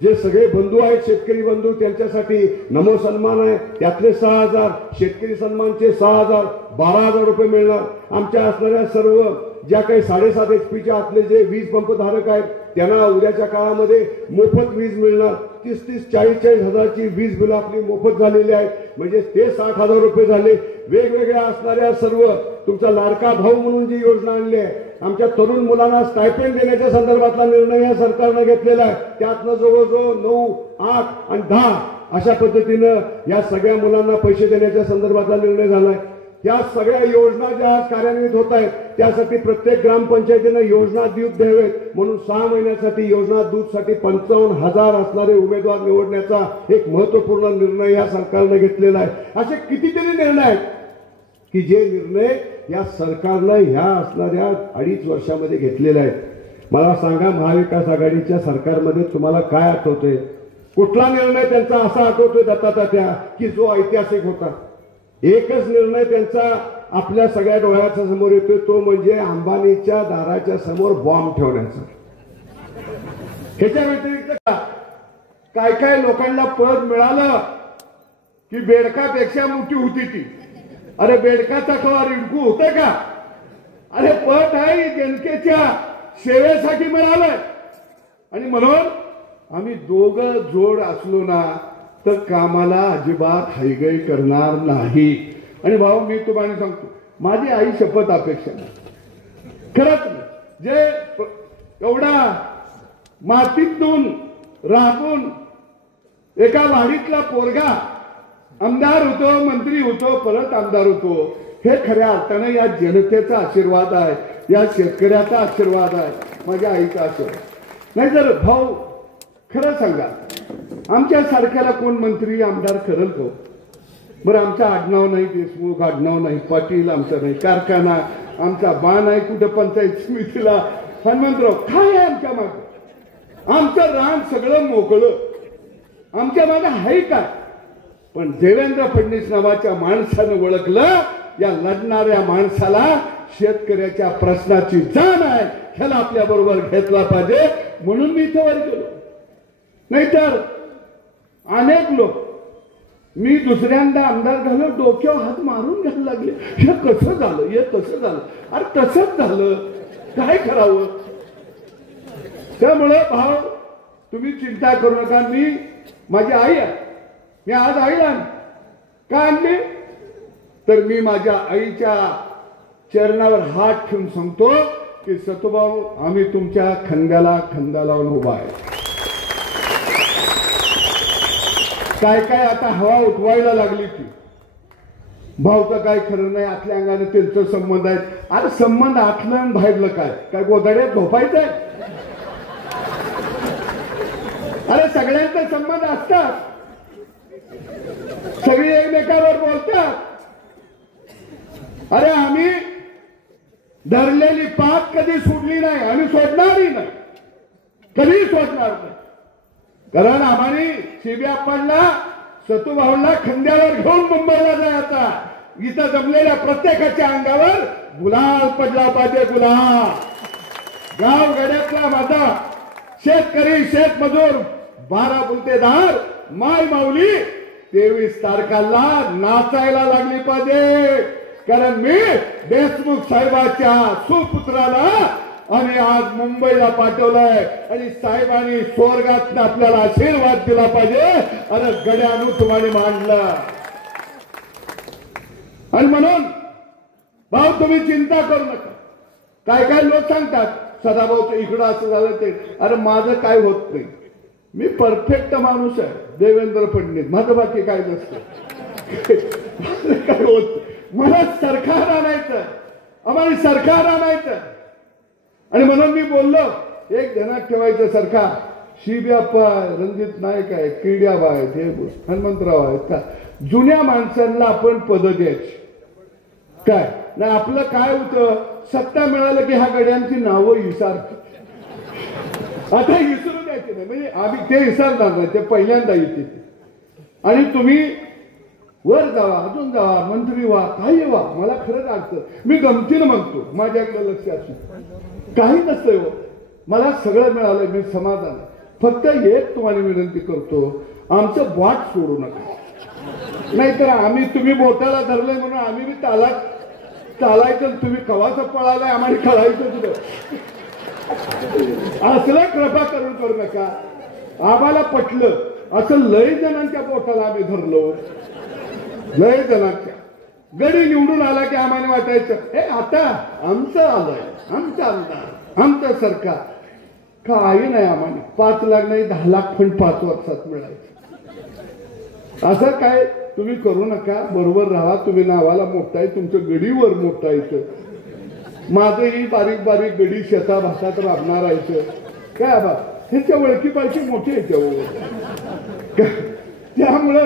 जे सगळे बंधू आहेत शेतकरी बंधू त्यांच्यासाठी नमो सन्मान आहे, त्यातले 6,000 शेतकरी सन्मानचे 6,000 12,000 रुपये मिळणार. आमच्या असणाऱ्या सर्व ज्या काही 7.5 HP आतले जे वीज पंप धारक आहेत त्यांना उद्याच्या काळामध्ये मोफत वीज मिळणार. 30-30, 40-40 हजारची वीज बिल आपली मोफत झालेली आहे, म्हणजे ते 60,000 रुपये झाले. वेगवेगळ्या असणाऱ्या सर्व तुमचा लाडका भाऊ म्हणून जी योजना आणली आहे, आमच्या तरुण मुलांना स्टायपेंड देण्याच्या संदर्भातला निर्णय या सरकारनं घेतलेला आहे. त्यातनं जवळजवळ 9, 8 आणि 10 अशा पद्धतीनं या सगळ्या मुलांना पैसे देण्याच्या संदर्भातला निर्णय झालाय. या सगळ्या योजना ज्या आज कार्यान्वित होत आहेत त्यासाठी प्रत्येक ग्रामपंचायतीनं योजना दूत द्यावेत म्हणून 6 महिन्यासाठी योजना दूतसाठी 55,000 असणारे उमेदवार निवडण्याचा एक महत्वपूर्ण निर्णय या सरकारनं घेतलेला आहे. असे कितीतरी निर्णय आहेत की जे निर्णय या सरकारनं ह्या असणाऱ्या 2.5 वर्षामध्ये घेतलेले आहेत. मला सांगा, महाविकास आघाडीच्या सरकारमध्ये तुम्हाला काय आठवतंय? कुठला निर्णय त्यांचा असा आठवतोय दत्तात्या की जो ऐतिहासिक होता? एकच निर्णय त्यांचा आपल्या सगळ्या डोळ्याच्या समोर येतोय, तो म्हणजे अंबानीच्या दाराच्या समोर बॉम्ब ठेवण्याचा. ह्याच्या व्यतिरिक्त काय काय लोकांना पद मिळालं की बेडकापेक्षा मोठी होती ती. अरे बेडकाचा कवा रिडकू होते का? अरे पद आहे जनतेच्या सेवेसाठी मिळालंय. आणि म्हणून आम्ही दोघं जोड असलो ना तर कामाला अजिबात हायगई करणार नाही. आणि भाऊ मी तुम्हाला सांगतो, माझी आई शपथ अपेक्षा नाही. खरंच जे एवढा मातीतून राहून एका वाडीतला पोरगा आमदार होतो, मंत्री होतो, परत आमदार होतो, हे खऱ्या अर्थानं या जनतेचा आशीर्वाद आहे, या शेतकऱ्याचा आशीर्वाद आहे, माझ्या आईचा आशीर्वाद. नाही तर भाऊ खरं सांगा, आमच्या सारख्याला कोण मंत्री आमदार करल तो? बरं, आमचा आडनाव नाही देशमुख, आडनाव नाही पाटील, आमचा नाही कारखाना, आमचा बाण आहे कुठं पंचायत समितीला हनुमंतराव, काय आहे आमच्या मागे? आमचं रान सगळं मोकळं, आमच्या मागे आहे काय? पण देवेंद्र फडणवीस नावाच्या माणसानं ओळखलं, या लढणाऱ्या माणसाला शेतकऱ्याच्या प्रश्नाची जाण आहे, ह्याला आपल्या बरोबर घेतला पाहिजे, म्हणून मी इथं वर गेलो. नाहीतर अनेक लोक मी दुसऱ्यांदा आमदार झालो डोक्यावर हात मारून घ्यायला लागले, हे कसं झालं, हे कसं झालं. अरे तसंच झालं, काय करावं? त्यामुळे भाव तुम्ही चिंता करू नका. मी माझी आई आहे, मी आज आईला का आणली तर मी माझ्या आईच्या चरणावर हात ठेवून सांगतो की सतुभाऊ, आम्ही तुमच्या खांद्याला खांदा लावून उभा आहे. काय काय आता हवा उठवायला लागली की भाऊचं काय खरं नाही, आतल्या अंगाने त्यांचं संबंध आहे. अरे संबंध आतलं आणि बाहेरलं काय काय गोधड्यात झोपायचंय? अरे सगळ्यांचे संबंध असतात, सगळी एकमेकावर बोलतात. अरे आम्ही धरलेली पाक कधी सोडली नाही, आम्ही सोडणारही नाही, कधी सोडणार नाही. कारण आम्हाला शिब्याप्पांना सतुभाऊंना खांद्यावर घेऊन मुंबईला जायचा. इथं जमलेल्या प्रत्येकाच्या अंगावर गुलाल पडला पाहिजे, गुलाल. गाव गड्यातला माझा शेतकरी, शेतमजूर, 12 बुलतेदार, माय माऊली 23 तारखाला नाचायला लागली पाहिजे. कारण मी देशमुख साहेबाच्या सुपुत्राला आणि आज मुंबईला पाठवलंय आणि साहेबांनी स्वर्गात आपल्याला आशीर्वाद दिला पाहिजे. अरे गड्यानु तुम्हाला मांडलं. आणि म्हणून भाऊ तुम्ही चिंता करू नका. काय काय लोक सांगतात सदाभाऊचं इकडं असं झालं ते. अरे माझं काय होत नाही, मी परफेक्ट माणूस आहे, देवेंद्र फडणवीस, माझं बाकी काय नसतं. काय होत मला सरकार आणायचं, आम्हाला सरकार आणायचं. आणि म्हणून मी बोललो एक ध्यानात ठेवायचं सरकार. शिब्याप्पा, रणजित नाईक आहे, किड्याबा आहेत, हे हनुमंतराव आहेत का, जुन्या माणसांना आपण पद द्यायची. काय नाही आपलं काय होतं, सत्ता मिळालं की ह्या गड्यांची नावं विसरतात. आता विसरू द्यायचे नाही, म्हणजे आम्ही ते विसरणार नाही, ते पहिल्यांदा येते. आणि तुम्ही वर जावा, अजून जावा, मंत्री व्हा, काही व्हा, मला खरंच अडचण. मी गमतीनं म्हणतो, माझ्याकडे लक्ष असू काही नसतंय हो, मला सगळं मिळालंय, मी समाधान. फक्त एक तुम्हाला विनंती करतो, आमचं वाट सोडू नका. नाहीतर आम्ही तुम्ही बोटाला धरलंय म्हणून आम्ही बी चालायचं, तुम्ही कवाचं पळालाय आम्हाला कळायचं तुझं. असलं कृपा करू नका. आम्हाला पटलं असं लय जणांच्या बोटाला आम्ही धरलो, लय जणांच्या. गडी निवडून आला की आम्हाला वाटायचं हे आता आमचं आलंय, आमचं आमदार, आमचं सरकार. काही नाही, आम्हाला 5 लाख नाही 10 लाख पण 5 वर्षात मिळायचं. असं काय तुम्ही करू नका. बरोबर राहा. तुम्ही नावाला मोठा आहे, तुमचं गडीवर मोठं आहे. माझं ही बारीक बारीक गडी शेता भातात राबणार आहे. काय बा ह्याच्या ओळखी पाळखी मोठी आहे. त्यामुळं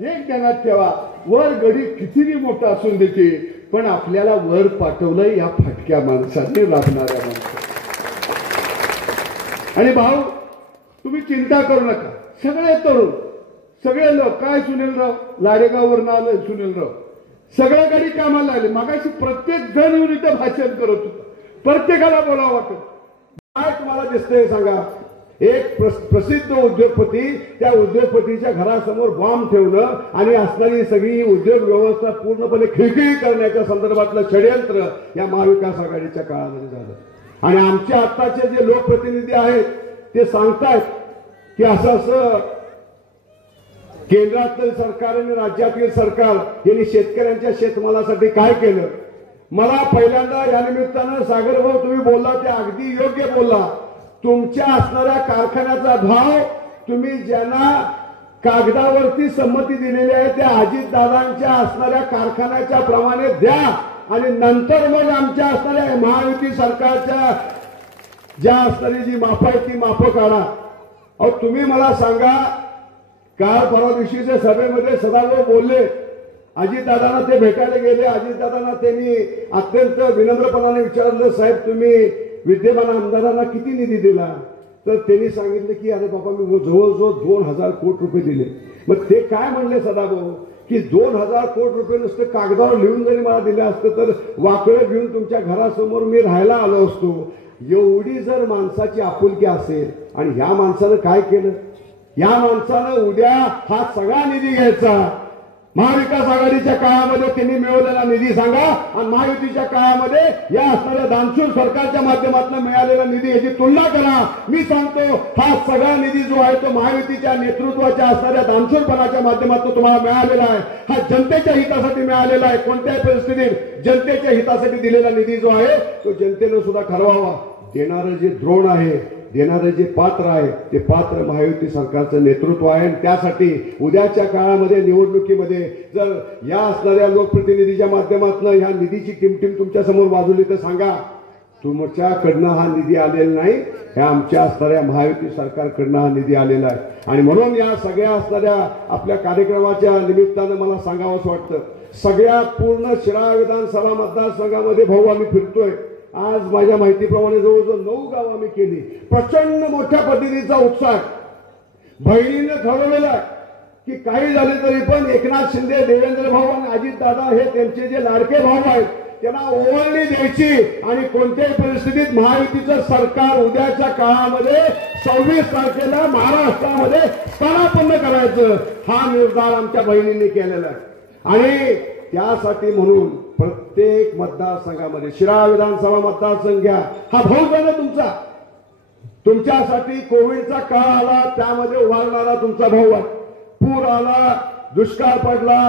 एक ध्यानात ठेवा, वर गडी कितीही मोठा असून देते, पण आपल्याला वर पाठवलंय या फटक्या माणसाने, राबणाऱ्या माणसाने. आणि भाऊ तुम्ही चिंता करू नका. सगळे तरुण, सगळे लोक, काय सुनीलराव लाडेगाववरून आलं, सुनीलराव सगळ्याकडे कामाला आले. मागाशी प्रत्येक जण येऊन इथं भाषण करत होतं, प्रत्येकाला बोलावं वाटत. काय तुम्हाला दिसतंय सांगा? एक प्रसिद्ध उद्योगपती, त्या उद्योगपतीच्या घरासमोर बॉम्ब ठेवणं आणि असणारी सगळी उद्योग व्यवस्था पूर्णपणे खिळखिळी करण्याच्या संदर्भातलं षडयंत्र या महाविकास आघाडीच्या काळामध्ये झालं. आणि आमचे आत्ताचे जे लोकप्रतिनिधी आहेत ते सांगतायत की असं केंद्रातील सरकार आणि राज्यातील सरकार यांनी शेतकऱ्यांच्या शेतमालासाठी काय केलं. मला पहिल्यांदा या निमित्तानं सागर भाऊ तुम्ही बोलला ते अगदी योग्य बोलला. तुमच्या असणाऱ्या कारखान्याचा भाव तुम्ही ज्यांना कागदावरती संमती दिलेली आहे त्या अजितदादांच्या असणाऱ्या कारखान्याच्या प्रमाणे द्या आणि नंतर मग आमच्या असणाऱ्या महायुती सरकारच्या ज्या असणारी जी माप आहे ती माप काढा. अहो तुम्ही मला सांगा, काल परवा दिवशीच्या सभेमध्ये सदाभाऊ बोलले, अजितदादांना ते भेटायला गेले. अजितदादांना त्यांनी अत्यंत विनम्रपणाने विचारलं, साहेब तुम्ही विद्यमान आमदारांना किती निधी दिला? तर त्यांनी सांगितलं की अरे बाबा मी जवळजवळ 2000 कोटी रुपये दिले. मग ते काय म्हणले सदाभाऊ की 2000 कोटी रुपये नुसतं कागदावर लिहून जरी मला दिले असतं तर वाकळं घेऊन तुमच्या घरासमोर मी राहायला आलो असतो. एवढी जर माणसाची आपुलकी असेल, आणि ह्या माणसानं काय केलं? या माणसानं उद्या हा सगळा निधी घ्यायचा. महाविकास आघाडीच्या काळामध्ये त्यांनी मिळवलेला निधी सांगा आणि महायुतीच्या काळामध्ये या असणाऱ्या दानशूर सरकारच्या माध्यमातून मिळालेला निधी याची तुलना करा. मी सांगतो हा सगळा निधी जो आहे तो महायुतीच्या नेतृत्वाच्या असणाऱ्या दानशूरपणाच्या माध्यमातून तुम्हाला मिळालेला आहे. हा जनतेच्या हितासाठी मिळालेला आहे. कोणत्याही परिस्थितीत जनतेच्या हितासाठी दिलेला निधी जो आहे तो जनतेनं सुद्धा ठरवावा. देणारं जे द्रोण आहे, देणारे जे पात्र आहे ते पात्र महायुती सरकारचं नेतृत्व आहे. आणि त्यासाठी उद्याच्या काळामध्ये निवडणुकीमध्ये जर या असणाऱ्या लोकप्रतिनिधीच्या माध्यमातून ह्या निधीची टिमटिम तुमच्या समोर वाजवली तर सांगा तुमच्याकडनं हा निधी आलेला नाही, ह्या आमच्या असणाऱ्या महायुती सरकारकडनं हा निधी आलेला आहे. आणि म्हणून या सगळ्या असणाऱ्या आपल्या कार्यक्रमाच्या निमित्तानं मला सांगावंसं वाटतं, सगळ्या पूर्ण शिराळा विधानसभा मतदारसंघामध्ये भाऊ आम्ही फिरतोय. आज माझ्या माहितीप्रमाणे जवळजवळ 9 गावं आम्ही केली. प्रचंड मोठ्या पद्धतीचा उत्साह. बहिणीनं ठरवलेला की काही झाले तरी पण एकनाथ शिंदे, देवेंद्र भाऊ आणि अजितदादा हे त्यांचे जे लाडके भाऊ आहेत त्यांना ओवाळणी द्यायची आणि कोणत्याही परिस्थितीत महायुतीचं सरकार उद्याच्या काळामध्ये 26 तारखेला महाराष्ट्रामध्ये स्थानापन्न करायचं हा निर्धार आमच्या बहिणींनी केलेला आहे. आणि त्यासाठी म्हणून प्रत्येक मतदारसंघामध्ये शिराळा विधानसभा मतदारसंघ घ्या, हा भाऊबंद तुमचा. तुमच्यासाठी कोविडचा काळ आला त्यामध्ये उभारणारा तुमचा भाऊ आहे. पूर आला, दुष्काळ पडला,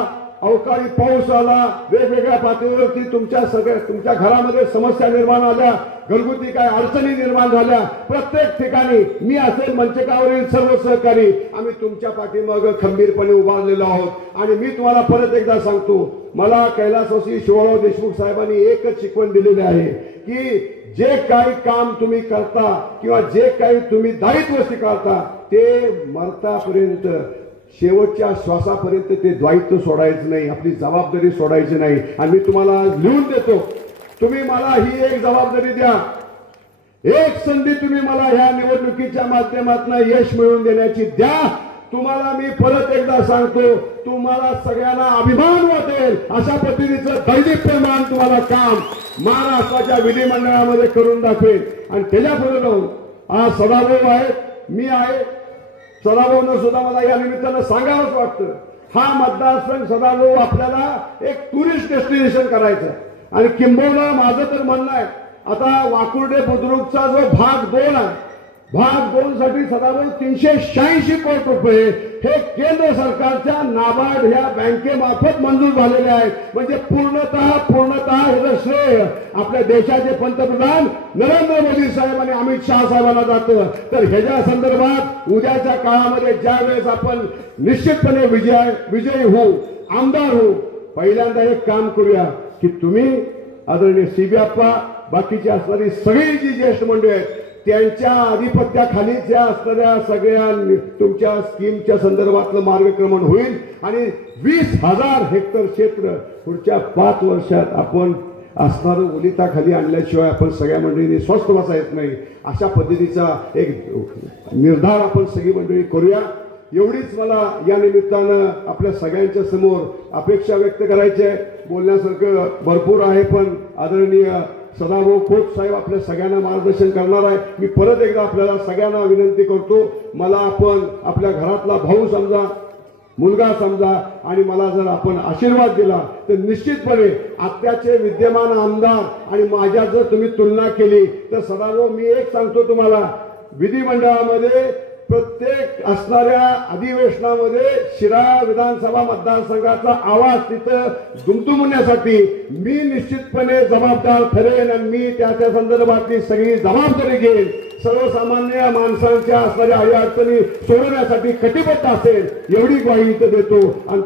अवकाळी पाऊस आला, वेगवेगळ्या पातळीवरती तुमच्या घरामध्ये समस्या निर्माण झाल्या, घरगुती काय अडचणी निर्माण झाल्या. प्रत्येक ठिकाणी मी असेल मंचकावरील सर्व सहकारी आम्ही तुमच्या पाठीमागे खंबीरपणे उभारलेलो आहोत. आणि मी तुम्हाला परत एकदा सांगतो, मला कैलासवासी शिवराव देशमुख साहेबांनी एकच शिकवण दिलेली आहे की जे काही काम तुम्ही करता किंवा जे काही तुम्ही दायित्व स्वीकारता ते मरतापर्यंत शेवटच्या श्वासापर्यंत ते दायित्व सोडायचं नाही, आपली जबाबदारी सोडायची नाही. आणि मी तुम्हाला लिहून देतो, तुम्ही मला ही एक जबाबदारी द्या, एक संधी तुम्ही मला ह्या निवडणुकीच्या माध्यमातून यश मिळवून देण्याची द्या. तुम्हाला मी परत एकदा सांगतो, तुम्हाला सगळ्यांना अभिमान वाटेल अशा पद्धतीचं दैदिप्यमान तुम्हाला काम महाराष्ट्राच्या विधिमंडळामध्ये करून दाखवेल. आणि त्याच्या पुढे जाऊन आज सदाभाऊ आहेत, मी आहे. सदाभाऊनं सुद्धा मला या निमित्तानं सांगावंच वाटतं, हा मतदारसंघ सदाभाऊ आपल्याला एक टुरिस्ट डेस्टिनेशन करायचं आहे. आणि किंबहुना माझं तर म्हणणं आहे, आता वाकुर्डे बुद्रुकचा जो भाग 2 आहे, भाग 2 साठी सदाभाऊ 386 कोटी रुपये हे केंद्र सरकारच्या नाबार्ड ह्या बँकेमार्फत मंजूर झालेले आहेत. म्हणजे पूर्णतः हे श्रेय आपल्या देशाचे पंतप्रधान नरेंद्र मोदी साहेब आणि अमित शहा साहेबांना जातं. तर ह्याच्या संदर्भात उद्याच्या काळामध्ये ज्या वेळेस आपण निश्चितपणे विजयी होऊ, आमदार होऊ, पहिल्यांदा एक काम करूया की तुम्ही आदरणीय सीबीआप्पा, बाकीची असणारी सगळी जी ज्येष्ठ मंडळी आहेत त्यांच्या आधिपत्याखाली ज्या असणाऱ्या सगळ्या तुमच्या स्कीमच्या संदर्भातलं मार्गक्रमण होईल आणि 20,000 हेक्टर क्षेत्र पुढच्या 5 वर्षात आपण असणारं ओलिताखाली आणल्याशिवाय आपण सगळ्या मंडळींनी स्वस्थ बसा येत नाही. अशा पद्धतीचा एक निर्धार आपण सगळी मंडळी करूया. एवढीच मला या निमित्तानं आपल्या सगळ्यांच्या समोर अपेक्षा व्यक्त करायची आहे. बोलण्यासारखं भरपूर आहे, पण आदरणीय सदाभाऊ खोत साहेब आपल्या सगळ्यांना मार्गदर्शन करणार आहे. मी परत एकदा आपल्याला सगळ्यांना विनंती करतो, मला आपण आपल्या घरातला भाऊ समजा, मुलगा समजा, आणि मला जर आपण आशीर्वाद दिला तर निश्चितपणे आत्याचे विद्यमान आमदार आणि माझ्या जर तुम्ही तुलना केली तर सदाभाऊ मी एक सांगतो तुम्हाला, विधिमंडळामध्ये प्रत्येक असणाऱ्या अधिवेशनामध्ये शिराळा विधानसभा मतदारसंघाचा आवाज तिथं दुमदुमण्यासाठी मी निश्चितपणे जबाबदार ठरेन आणि मी त्या संदर्भातली सगळी जबाबदारी घेईन. सर्वसामान्य माणसांच्या असणाऱ्या अडीअडचणी सोडवण्यासाठी कटिबद्ध असेल एवढी ग्वाही इथं देतो. आणि